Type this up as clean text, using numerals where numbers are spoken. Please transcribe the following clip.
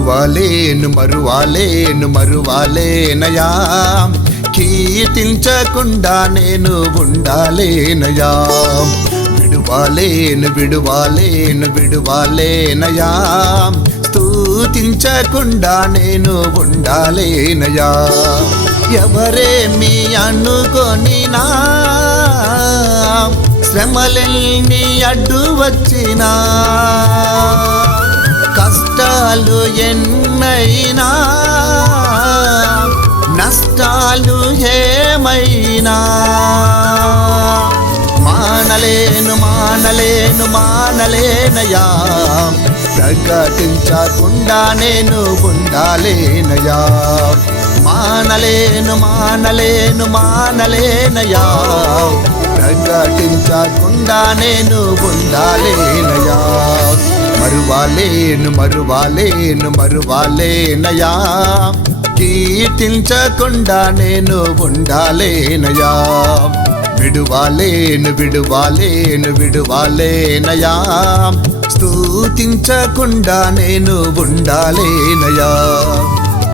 మరువాలేను మరువాలేను మరువాలేనయా కీర్తించకుండా నేను ఉండాలేనయా విడువాలేను విడువాలేను విడువాలేనయా స్తుతించకుండా నేను ఉండాలేనయా ఎవరేమి అనుకొనినా శ్రమలెన్ని అడ్డు వచ్చినా కష్టాలు ఎన్నైనా నష్టాలు ఏమైనా మానలేను మానలేను మానలేనయా ప్రకటించకుండా నేను ఉండాలేనయా మానలేను మానలేను మానలేనయా ప్రకటించకుండా నేను ఉండాలేనయా మరువాలేను మరువాలేను మరువాలేనయా కీర్తించకుండా నేను ఉండాలేనయా విడువాలేను విడువాలేను విడువాలేనయా స్తుతించకుండా నేను ఉండాలేనయా